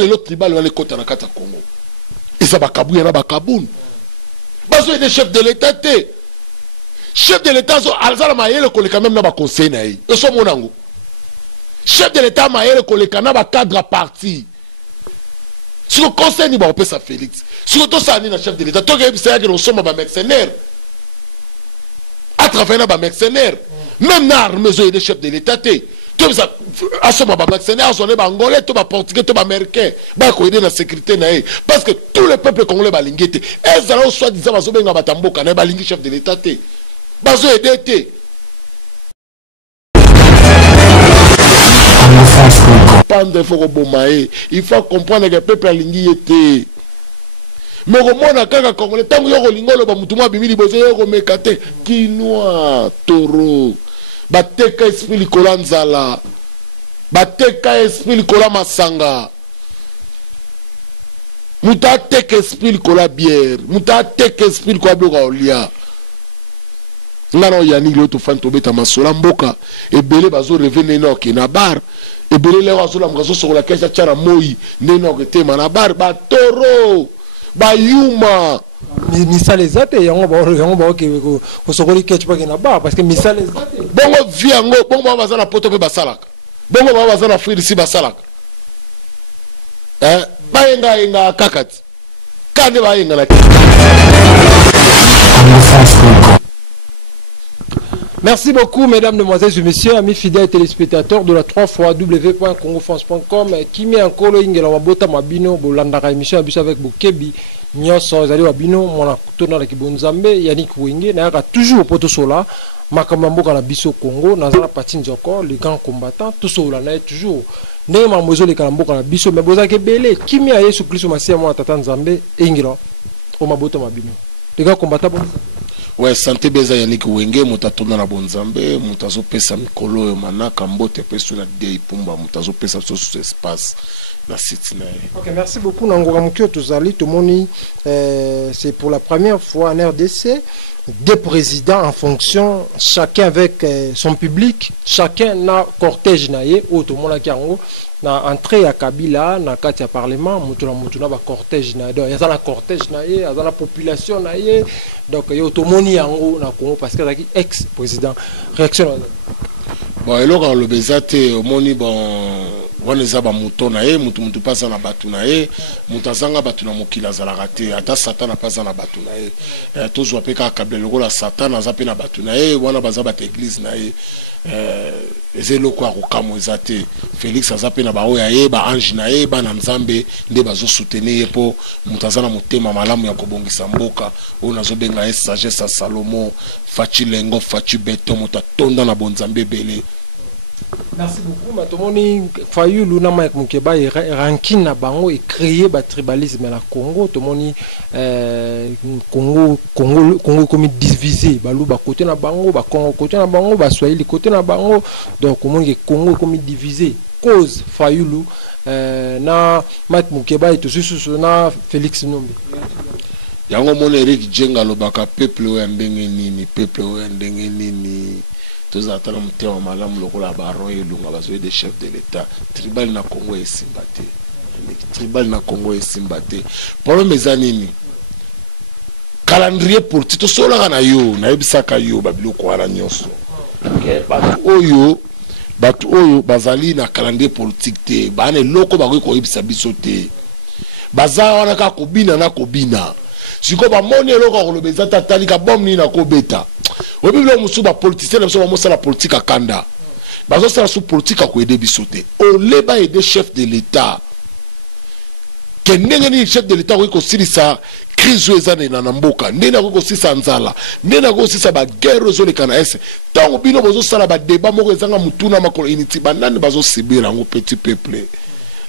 mais l'autre tribal on les côtes na kata Congo et ça ba kabouya na ba kaboun bazo des chefs de l'état té chef de l'état zo alzala mayele ko le quand même na ba conseil na yi so monango chef de l'état mayele ko le kana ba cadre parti si le conseil ni ba opesa Félix si to sa ni na chef de l'état to ke bisa ya ke no soma ba mercenaire à travers na ba mercenaire même na armée zo des chefs de l'état té tout ça à ce moment mercenaires sont les Angolais tout ba portugais tout ba américain ba ko aider la sécurité na parce que tous les peuples congolais ba lingete et ça là soit disant bazo benga batamboka na ba lingi chef de l'état té bazo aider té il faut comprendre que le peuple a lingi été mais au monde kaka congolais tant yo ko lingolo ba mutuma bimili bozo yo ko mekate quinoa taureau bateka esprit likola nzala bateka esprit likola masanga muta teka esprit likola bière muta teka esprit likola bloka olia ngana yani lo to fan to beta masola mboka ebele bazo revenir no ki na bar ebele le wazo la mgazo sokola kesha chana moi neno ke tema na bar ba toro ba yuma misale zate yango ba ko sokoli ketch pa na ba parce que misale zate bongo viango bongo ba bazana poto pe basalaka bongo ba bazana frère si basalaka ba yenga kakati kande ba yenga na Merci beaucoup, mesdames, demoiselles et messieurs, amis fidèles téléspectateurs de la 3xw.congofrance.com qui met en colo ingela mabota mabino bolandaka émission abiso avec Bokebi nyoso zali wabino mona kutona la kibonzambe Yannick Wenge na yaka toujours poto sola makambo mboka na biso Congo nazala pati nzoko les grands combattants tout sola na toujours ndenge mamozo le kala mboka na biso mais bozake belé kimi ya Yesu Kristo masia mwa tata nzambe ingela o mabota mabino les grands combattants bon. Ouais, santé beza Yannick Wenge mutatona na bonzambe mutazo pesa mikolo yo manaka mbote peso na dei pumba mutazo pesa sur espace na site na. OK, merci beaucoup Nangoka Mukio tozali tomoni c'est pour la première fois en RDC des présidents en fonction chacun avec son public, chacun na cortège naie automona kiango na entrée à Kabila na kati ya parlement mutuna ba cortège na donc ya la cortège naie ya la population naie donc yo tomoni yango na Congo parce que zaki ex président réaction bon eloko le bezate omoni bon wana eza ba muto na ye mutu pasa na batu na ye mutu azanga batu na mokila zalaka te ata satana pasa na batu na ye tozwa pe kaka kabila lokola satana aza pe na batu na ye wana baza bata église na ye eza eloko ya kokamo eza te Félix aza pe na baoyo ya ye ba ange na ye bana nzambe nde bazosoutenir ye mpo mutu aza na motema malamu ya kobongisa mboka oyo nazobenga ye sagesse ya Salomo faci lengo faci beto mutu atonda na bonzambe ebele. Merci beaucoup. Matomoni Fayulu na Mike Mukeba ranking na bango et créer ba tribalisme la Congo. Tomoni Congo comme divisé. Balu ba côté na bango, ba Congo côté na bango, ba Swahili côté na bango. Donc comment que Congo comme divisé. Cause Fayulu na Mike Mukeba et tout ça na Félix Nombe. Yango mon Eric Djenga lobaka peuple o ndenge nini peuple o ndenge nini. Tous attendons mtema malamu lokola baron elunga bazoye des chefs de l'état tribal na Congo esimbate tribal na Congo esimbate problème ezanini calendrier politique to sola na yo na ebisaka yo babiloko ala nyonso batu oyo bazali na calendrier politique te bane loko bakoki koyebisa biso te baza wana ka kobina na kobina siko ba moni eloko kolobeza tatali ka bomni na kobeta au bible musu ba politicien na so ba la politique à kanda bazo sala sous politique ko aider bisoté on les ba aider chef de l'état que ndenge chef de l'état ko silisa crise ezane na mboka ndena ko silisa nzala ndena ko silisa ba guerre zo le kana ese tango bino bozo sala ba débat moko ezanga mutuna makolo initi banani bazo sibira ngo petit peuple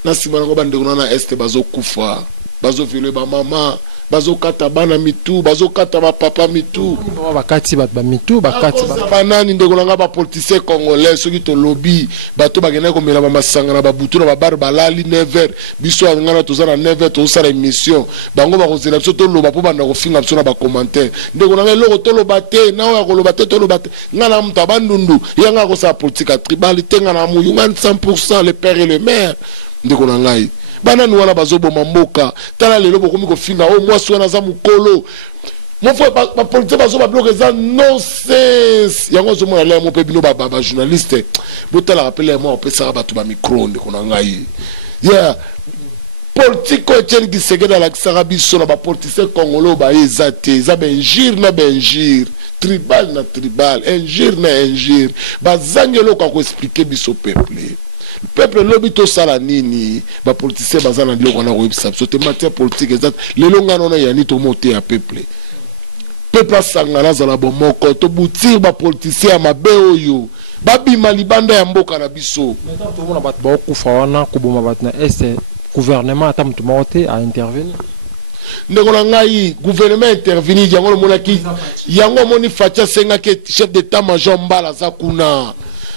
na simana ko bande kuna este bazo kufa bazo violer ba mama bazo kata bana mitu bazo kata ba papa mitu bakati ba mitu bakati ba nani ndeko nga ba politicien congolais soki to lobby bato bagena ko mela ba masanga na ba butu na ba bar balali 9h biso ngana tozana 9h to sala émission bango ba kozela biso to loba po banda ko finga biso na ba commentaire ndeko nga loko to loba te na ya ko loba te to loba te ngana mta bandundu yanga ko sa politique tribalité ngana mu 100% le père et le mère ndeko ngai bana nous wana bazoboma mboka tala lelo bokomi kofinga o mwasi wana za mukolo mon frère ba politique bazo ba bloquer ça nonsense yango zo mona le mo pe bino ba journaliste botala rappeler moi on peut ça ba to ba micro ndeko na ngai yeah politique ko tien ki segeda la sarabiso na ba politicien congolais ba ezate za benjir na benjir tribal na tribal injure na injure bazangelo ko expliquer biso peuple peuple lobi to sala nini ba politicien bazana biloko na ko ebisa so te matière politique exact lelo ngano na yani to monter à peuple peuple sangana za la bomoko to butir ba politicien mabe oyo babima libanda ya mboka na biso maintenant to mona bat ba okufa wana ko boma bat na est gouvernement atam to monter à intervenir ndeko na ngai gouvernement intervenir yango monaki yango moni fatia senga ke chef d'état major mbala za kuna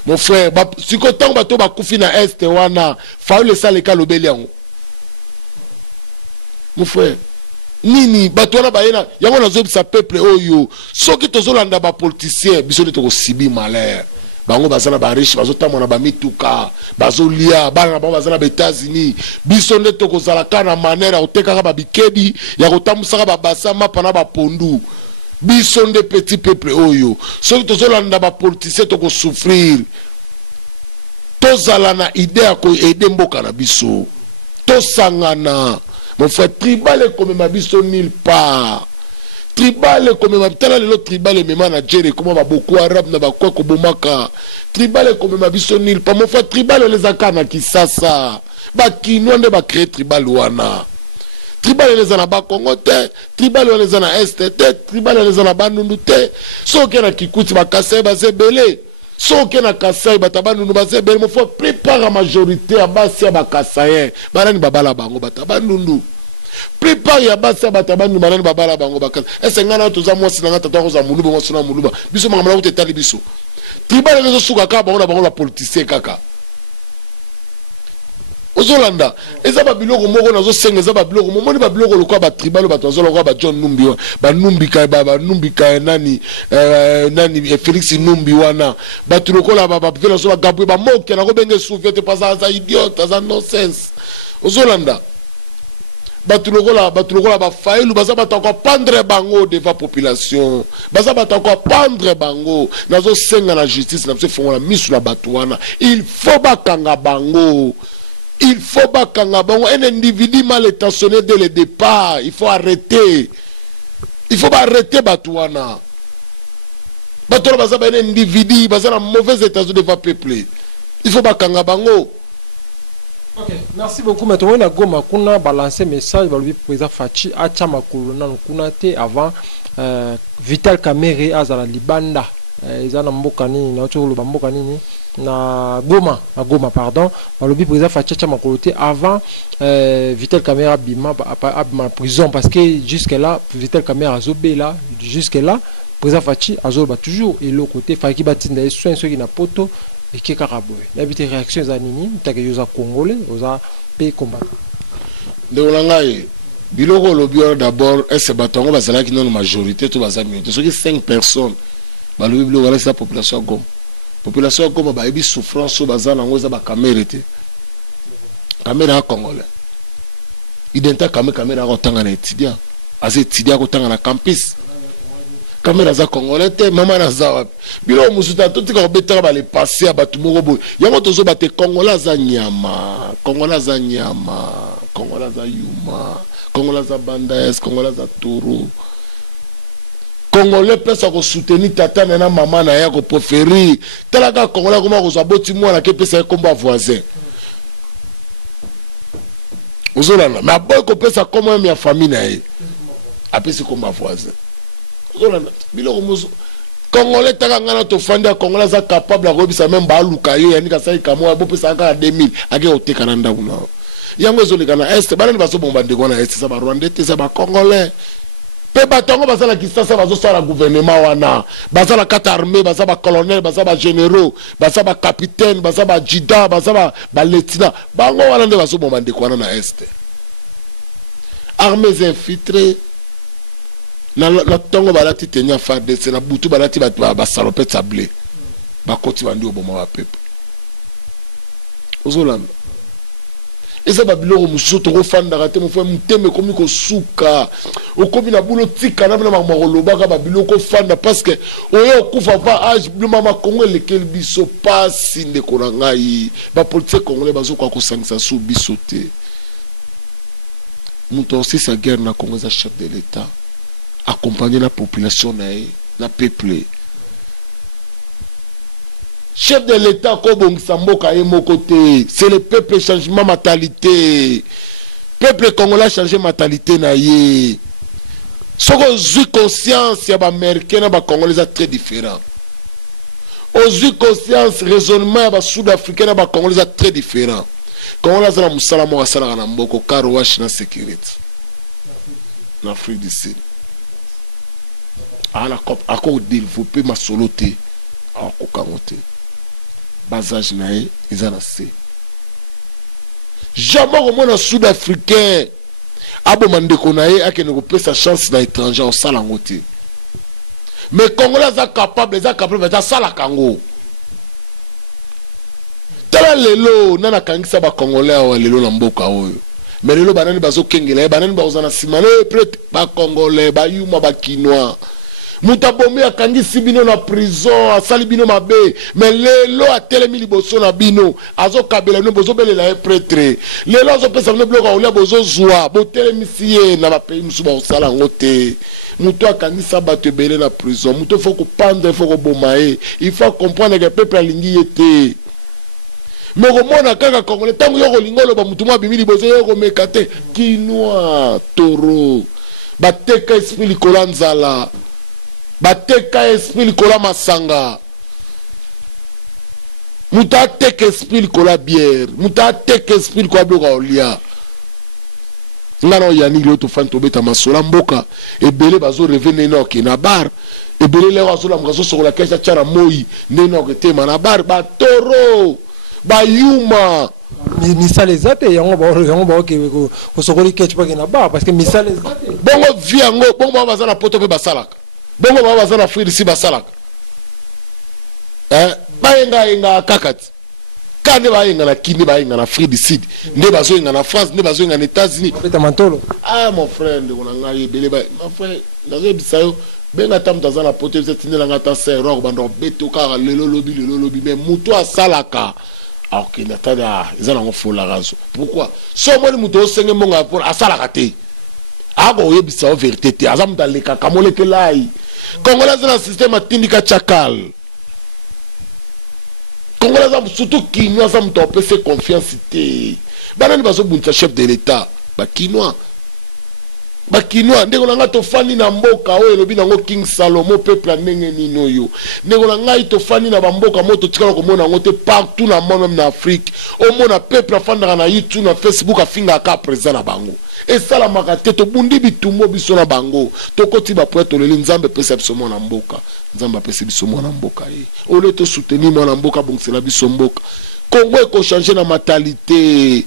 mon frère siko tango bato bakufi na est wana fa le sale ka lobeli yango mon frère nini bato wana bayena yango nazobisa peuple oyo soki tozolanda ba politicien biso nde tokosibi malheur bango bazana ba riche bazotamona ba mituka bazolia bana bango bazana ba États-Unis biso nde tokozala kana manera otekaka ba bikebi ya kotamusaka ba basama pana ba pondu biso nde petit peuple oyo soki tozolanda ba politicien tokosouffrir tozala na idée ya koaider mboka na biso tosangana mon frère tribal comme ma biso nulle part tribal comme ma tala le tribal mema na jere comme ba beaucoup arabe na ba kwa ko bomaka tribal comme ma biso nulle part mon frère tribal les akana kisasa ba kinwa nde ba créer tribal wana tribal les ana ba Congo te tribal les ana est te tribal les ana ba nundu te so ke na kikuti ba kasai ba zebele so ke na kasai ba tabanundu ba zebele mon frère prépare la majorité à basi ba kasai banani babala bango ba tabanundu prépare ya basi ba tabanundu banani babala bango ba kasai esengana toza mwasi na ngata to za muluba mwasi na muluba biso mangama na kutali biso tribal les suka ka bango na bango la politicien kaka ozolanda eza ba biloko moko nazo senga eza ba biloko momoni ba biloko lokwa ba tribal ba tozo lokwa ba John Numbi ba Numbi ka ba Numbi ka nani Félix Numbi wana ba tulokola ba vela so ba gabwe ba moke na ko benge souffle pas ça idiote ça nonsense ozolanda ba tulokola ba failu baza ba toko pendre bango devant population baza ba toko pendre bango nazo senga na justice na se fongola misu na batuana il faut ba kanga bango. Il faut pas un individu mal intentionné dès le départ. Il faut arrêter. Il faut pas arrêter Batouana. Batouana c'est un individu, c'est un mauvais état de va peupler. Il faut pas Kangabango. Ok, merci beaucoup. Maintenant, on a Goma kuna balancé message va lui président Fachi acha makulona kuna te avant Vital Kamerhe azala libanda. Ezana mboka nini na otolo mboka nini na Goma pardon balobi président Fachacha makolote avant Vital Kamerhe bima ma prison parce que jusque là Vital Kamerhe azobela jusque là président Fachi azoba toujours et l'autre côté faki batinda soin ceux qui na poto et qui karaboy n'habite réaction za nini take yoza congolais oza pe combattre de olangai biloko lobi d'abord est batongo bazala ki na majorité to bazami ceux qui 5 personnes balobi biloko la sa population Goma population Goma ba ebi souffrance so bazana ngoza ba caméra te caméra congolais identa caméra ko tanga na étudiant az étudiant ko tanga na campus caméra za congolais te mama na za biloko musuta totika ko betaka ba le passer à batu moko boy yango tozo ba te congolais za nyama congolais za nyama congolais za yuma congolais za bandaes congolais za toro Congolais peut se soutenir tata na maman na ya ko préférer talaka Congolais comme ko zaboti mwana ke pesa combat voisin ozolana mais boy ko pesa comme ma famille na ye apesi combat voisin ozolana biloko muzo Congolais taka ngana to fanda Congolais za capable à robisa même ba luka yo yani ka sai kamo bo pesa ka 2000 ake oteka na ndangu na yango ezoleka na est bana baso bomba ndeko na est sa ba Rwanda te sa ba Congolais pe batongo basala kisasa bazosala gouvernement wana basala kata armée basala colonel basala généraux basala capitaine basala jida basala lieutenant bango wana nde bazobomba ndeko wana na est armées infiltrées na tongo balati tenya FARDC na butu balati ba salopette sablé bakoti bandi oboma wa peuple ozolanda eza babiloko mosusu tokofandaka te mofrère motema ekomi kosuka okomi na bulo tika na bina makambo kolobaka babiloko ofanda parce que oyo okufa pa age biloma makongo elekeli biso pasi ndeko na ngai bapolitie congolais bazokoka kosangisa su biso te moto osisa guerre na congo eza chef de l'état accompagné na population na ye na peuple chef de l'état kobongisa mboka ye moko te c'est le peuple changement mentalité peuple congolais changer mentalité na ye soko ozwi conscience ya baaméricain na bacongolais eza très différent ozwi conscience raisonnement ya basud-africain na bacongolais eza très différent congolais aza na mosala moko asalaka na mboko karowash na sécurité na afrique du sud akodéveloppe masolo te akokango te basage na ye eza na se jamais komona sud-africain aboma ndeko na ye akende kopesa chance na étranger osala yango te mais congolais aza capable asalaka yango tala lelo nana akangisa bacongolais awa lelo na mboka oyo mais lelo banani bazokengela ye banani bakozala na nsima na ye peut-être bacongolais bayuma bakinois moto abomi akangisi bino na prison asali bino mabe mais lelo atelemi liboso na bino azokabela bino bozobelela ye prêtre lelo azopesa bino biloko akolia bozozwa botelemisi ye na bapays mosusu bakosala yango te moto akangisa bato ebele na prison moto ifo kopanda ifo koboma ye ifo comprendre ke peuple alingi ye te me komona kaka congolais ntango yo kolinga oloba motu mo abimi liboso yo komeka te kinois toro bateka esprit likolo ya nzala bateka esprit likolo masanga moto ateka esprit likolo ya bière moto ateka esprit likolo ya biloko ya olia nga na oyanili oyo tofandi tobeta masola mboka ebele bazoreve ndenge naoke na bar ebele lero azolamuka azosokola kesha tia na moi ndenge naoke tema na bar batoro bayuma misala eza te yango baoke kosokoli keche pake na bar parce que misala eza te bongo vi yango bongo bao baza na poto mpe basalaka bongo bao baza na frire si basalaka bayengayenga kaka ti ka nde bayenga na kini bayenga na frire du sud nde bazoyenga na france nde bazoyenga na états-unis beta mantolo mon frère ndeko na ngai ebele mon frère nazoyebisa yo benga ta moto aza na poto ebisa tindelanga ta seror banda obeto kaka lelo lobi mais moto asalaka akokende atala eza nango folaka zo pourquoi so omoni moto osenge mbongo mpona asalaka te akoyebisa yo vérité te aza moto alekaka molekelai congolais aza na système atindika chakal congolais aza surtout kinois aza moto apese confiance te banani bazobundisa chef de l'état bakinois ndeko na ngai tofandi na mboka oyo elobi nango king salomo peuple ndenge nini oyo ndeko na ngai tofandi na bamboka mo totikala komona yango te partout na monde même na afrique omona peuple afandaka na youtube na facebook afingaka président na bango esalamaka te tobundi bitumbo biso na bango tokoti bapoya toleli nzambe apesa biso mwana mboka nzambe apesa biso mwana mboka ye ole tosoutenir mwana mboka abongisela biso mboka kongo ekochange na mentalité.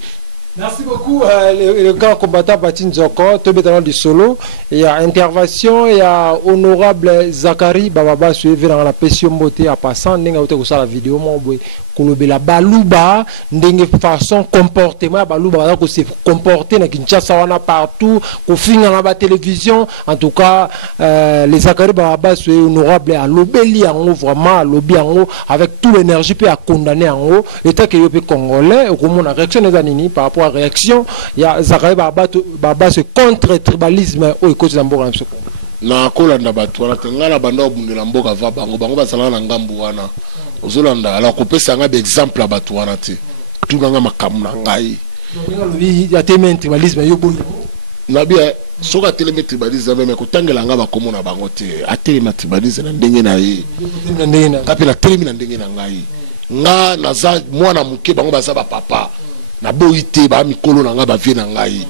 Merci beaucoup, le grand combattant Bati Nzoko, Tobetano du Solo. Il y a intervention, il y a honorable Zakari Bababa suivi dans la pression beauté à passant. N'enga ote kusa la vidéo mon boy. Kolobela baluba ndenge façon comportement baluba ko se comporter na Kinshasa wana partout ko finga na ba télévision en tout cas les Zakari Bababa suivi honorable à lobeli yango vraiment lobby yango avec toute l'énergie peut à condamner yango l'état que yope congolais au comment réaction des anini par rapport à réaction il y a Zakari Bababa ce contre tribalisme au écoute d'amboka na kolanda bato wana ngala banda obundela mboka va bango basala na ngambu wana ozolanda ala kopesa nga exemple ya bato wana te tunanga makamu na ngai ya teme tribalisme yo boy na bia soka teme tribalisme même kotangela nga bakomo na bango te atelema tribalisme na ndenge na ye kapela telemi na ndenge na ngai nga naza mwana muke bango baza ba papa na boite ba mikolo na nga ba vie na ngai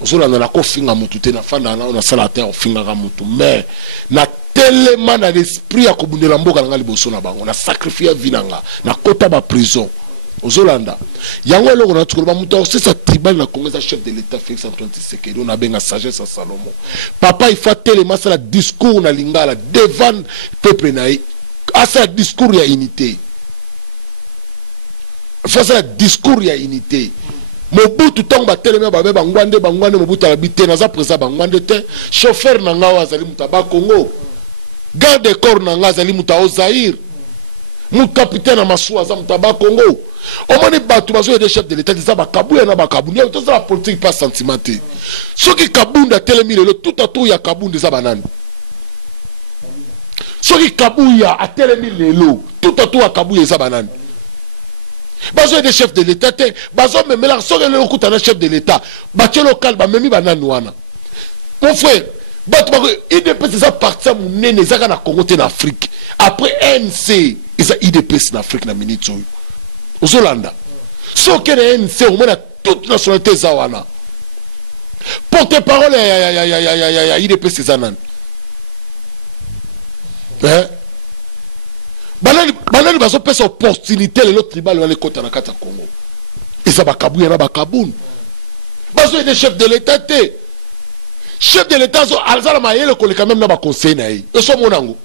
ozolanda na kofinga mutu te na fanda na sala te ofinga ka mutu mais na tellement na l'esprit ya kobundela mboka na nga liboso na bango na sacrifier vie na nga na kota ba prison ozolanda yango eloko na tukoloba mutu c'est sa tribal na Congo za chef de l'état Félix Antoine Tshisekedi on a benga sagesse à Salomon papa il faut tellement ça la discours na lingala devant peuple na à ça discours ya unité face à discours ya unité mo tout temps batelemi babe bangwande mobuta la bité naza président bangwande te chauffeur na nga azali mutaba Congo garde de corps na nga azali muta Ozaïr mon capitaine Amassou aza mutaba Congo omoni batu bazo des chefs de l'état des bakabuya na bakabuya to ça la politique pas sentimenté ceux qui kabunda telemi le tout à tout ya kabunda za banani ceux qui kabuya a telemi lelo tout à tout ya kabuya za banani bazo des chefs de l'état te bazo memela so le okuta na chef de l'état batie local ba memi banani wana mon frère batu ba IDPS ça parti munene zaka na Congo te na Afrique après ANC ils a IDPS na Afrique na minute aux Hollanda. Ce que les NC, au moins toute nationalité zawana. Porte-parole, IDP Cézanan. Banani baso pesa opportunité les autres tribales les côtes na kata Congo. Et ça bakabou yana bakaboun. Baso des chefs de l'État té. Chef de l'État zo alzala mayele ko le quand même na ba conseil na yi. E so monango.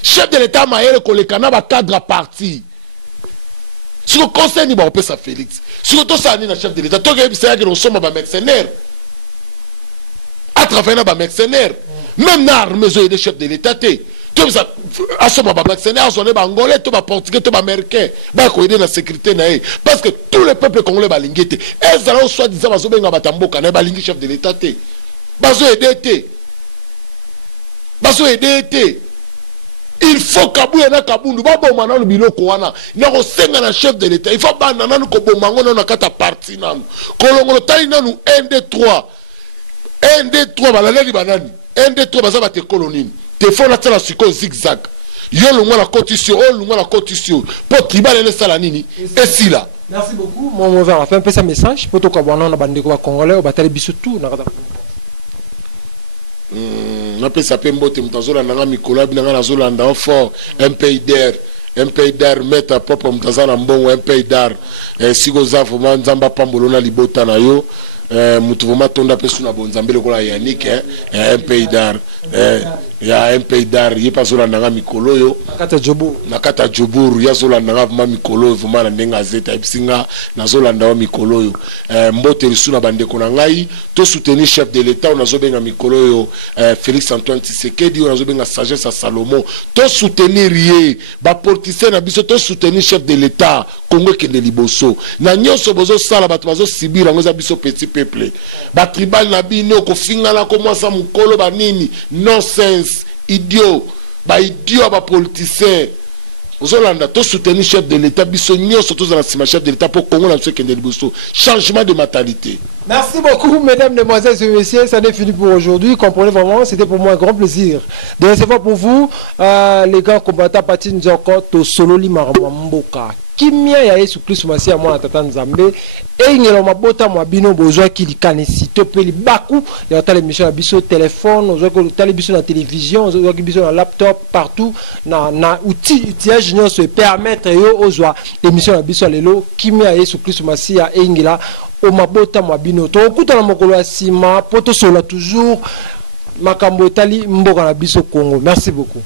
Chef de l'État mayele ko le kana ba cadre parti. Si le conseil n'est pas ça Félix, si le ça n'est chef de l'État, toi qui es nous sommes des mercenaires, à travers des mercenaires, même dans l'armée des chefs de l'État, tu as à ce moment des mercenaires, on est angolais, tu es portugais, tu es américain, tu es aider la sécurité, parce que tous les peuples congolais sont lingués, et ont soit-disant qu'ils sont batamboka, ils sont chef de l'État, ils sont aidés. Il faut kabouya na kabundu ba bo manano biloko wana na ko senga na chef de l'état il faut ba nananu ko bomango na kata parti nanu kolongolo tali nanu 1 2 3 1 2 3 balaleli banani 1 2 3 baza bate kolonine te fona tsala siko zigzag yo longwa la cotisio o longwa la cotisio po tribal le sala nini esila. Merci beaucoup mon mauvais on fait un peu ça message pour to ka bwana na bandeko ba congolais o batali biso tout na kata N'appelle ça Pembote, Mutazola Nanga Mikola, Binanga Zolanda, fort, un pays d'air, mettre à propre Mutazana Mbon, un pays d'air, Sigoza, Foma, Nzamba Pambolona, Libota Nayo, Mutuvoma Tonda Pesuna Bonzambele Kola Yannick, un pays d'air, il y a un pays d'air, il n'y a pas Zola Nanga Mikolo, yo, Nakata Djobour, il y a Zola Nanga Mikolo, Foma Nenga Zeta, Ipsinga, Nazola Nanga Mikolo, yo, Mbote Lissuna Bandeko Nangai, tout soutenir chef de l'État, on a Zobenga Mikolo, yo, Félix Antoine Tshisekedi, on a Zobenga Sagesse à Salomon, tout soutenir Rie, Baportissé Nabiso, tout soutenir chef de l'État, Congo Kende Liboso, Nanyo Sobozo Sala, Batuazo Sibir, Angoza Biso Petit Peuple, Batribal Nabino, Kofinga la Komasa Mukolo Banini, nonsense. Idiot, idiot, politicien. Aux Hollandais, tous soutenir chef de l'État, bisognos, surtout dans la chef de l'État pour Congo, changement de mentalité. Merci beaucoup, mesdames, mesdemoiselles et messieurs. Ça n'est fini pour aujourd'hui. Comprenez vraiment, c'était pour moi un grand plaisir de recevoir pour vous les grands combattants Pati Nzoko, Tosololi Maramamboka. Kimia ya Yesu Kristo Masia mwana tata Nzambe e ngelo mabota mwa bino bozwa kilikani site pe li baku ya tale mission na biso téléphone ozwa ko tale biso na télévision ozwa ko biso na laptop partout na outillage nyonso permettre yo ozwa émission na biso lelo kimia ya Yesu Kristo Masia e ngela o mabota mwa bino to okuta na mokolo ya sima poto sola toujours makambo etali mboka na biso Congo. Merci beaucoup.